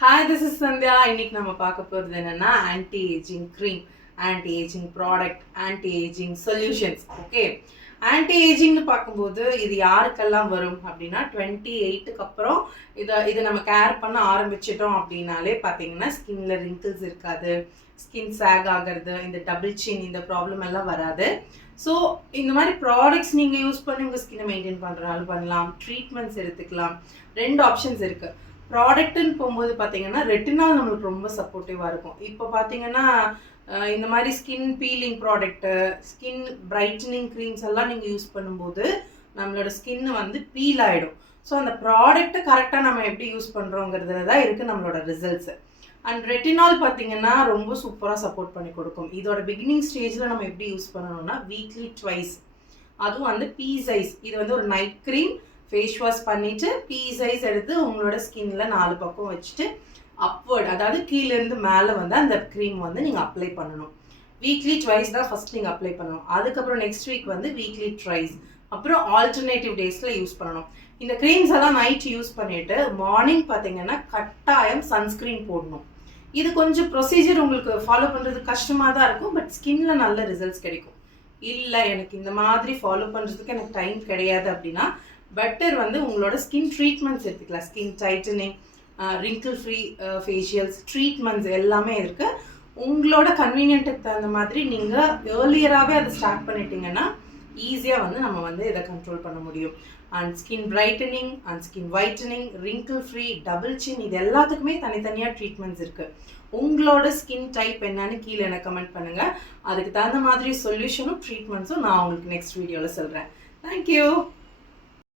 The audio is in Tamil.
Hi, this is Sandhya. இன்னைக்கு நம்ம பார்க்க போகிறது என்னன்னா anti ageing cream, anti ageing product, anti ageing solutions. Okay, anti ஏஜிங்னு பார்க்கும்போது இது யாருக்கெல்லாம் வரும் அப்படின்னா 28க்கு அப்புறம் இதை நம்ம கேர் பண்ண ஆரம்பிச்சிட்டோம் அப்படின்னாலே பார்த்தீங்கன்னா ஸ்கின்ல ரிங்கிள்ஸ் இருக்காது, ஸ்கின் சேக் ஆகிறது, இந்த டபுள் சின் இந்த ப்ராப்ளம் எல்லாம் வராது. ஸோ இந்த மாதிரி ப்ராடக்ட்ஸ் நீங்கள் யூஸ் பண்ணி உங்கள் ஸ்கின்னை மெயின்டைன் பண்ணுறனாலும் பண்ணலாம், ட்ரீட்மெண்ட்ஸ் எடுத்துக்கலாம். ரெண்டு ஆப்ஷன்ஸ் இருக்குது. ப்ராடக்ட்டுன்னு போகும்போது பார்த்தீங்கன்னா ரெட்டினால் நம்மளுக்கு ரொம்ப சப்போர்ட்டிவாக இருக்கும். இப்போ பார்த்தீங்கன்னா இந்த மாதிரி skin peeling product, skin brightening creams எல்லாம் நீங்கள் யூஸ் பண்ணும்போது நம்மளோட ஸ்கின்னு வந்து பீல் ஆகிடும். ஸோ அந்த ப்ராடக்ட்டை கரெக்டாக நம்ம எப்படி யூஸ் பண்ணுறோங்கிறதுல தான் இருக்குது நம்மளோட ரிசல்ட்ஸு. அண்ட் ரெட்டினால் பார்த்தீங்கன்னா ரொம்ப சூப்பராக சப்போர்ட் பண்ணி கொடுக்கும். இதோட பிகினிங் ஸ்டேஜில் நம்ம எப்படி யூஸ் பண்ணணும்னா வீக்லி ட்வைஸ், அதுவும் வந்து பீ சைஸ், இது வந்து ஒரு நைட் க்ரீம் ஃபேஸ் வாஷ் பண்ணிவிட்டு பீ சைஸ் எடுத்து உங்களோட ஸ்கின்ல 4 பக்கம் வச்சுட்டு அப்வர்ட், அதாவது கீழேருந்து மேலே வந்து அந்த க்ரீம் வந்து நீங்கள் அப்ளை பண்ணணும். வீக்லி ட்வைஸ் தான் ஃபஸ்ட் நீங்கள் அப்ளை பண்ணணும். அதுக்கப்புறம் நெக்ஸ்ட் வீக் வந்து வீக்லி ட்வைஸ், அப்புறம் ஆல்டர்னேட்டிவ் டேஸில் யூஸ் பண்ணணும். இந்த க்ரீம்ஸ் எல்லாம் நைட் யூஸ் பண்ணிவிட்டு மார்னிங் பார்த்தீங்கன்னா கட்டாயம் சன்ஸ்க்ரீன் போடணும். இது கொஞ்சம் ப்ரொசீஜர் உங்களுக்கு ஃபாலோ பண்ணுறது கஷ்டமாக தான் இருக்கும், பட் ஸ்கின்ல நல்ல ரிசல்ட்ஸ் கிடைக்கும். இல்லை எனக்கு இந்த மாதிரி ஃபாலோ பண்ணுறதுக்கு எனக்கு டைம் கிடையாது அப்படின்னா பெட்டர் வந்து உங்களோட ஸ்கின் ட்ரீட்மெண்ட்ஸ் எடுத்துக்கலாம். Skin tightening, wrinkle free facials, treatments எல்லாமே இருக்குது. உங்களோட கன்வீனியன்ட்டுக்கு தகுந்த மாதிரி நீங்கள் ஏர்லியராகவே அதை ஸ்டார்ட் பண்ணிட்டீங்கன்னா ஈஸியாக வந்து நம்ம வந்து இதை கண்ட்ரோல் பண்ண முடியும். And skin brightening and skin whitening, wrinkle free, double சின், இது எல்லாத்துக்குமே தனித்தனியாக ட்ரீட்மெண்ட்ஸ் இருக்குது. உங்களோட ஸ்கின் டைப் என்னன்னு கீழே எனக்கு கமெண்ட் பண்ணுங்கள். அதுக்கு தகுந்த மாதிரி சொல்யூஷனும் ட்ரீட்மெண்ட்ஸும் நான் உங்களுக்கு நெக்ஸ்ட் வீடியோவில் சொல்கிறேன். தேங்க்யூ.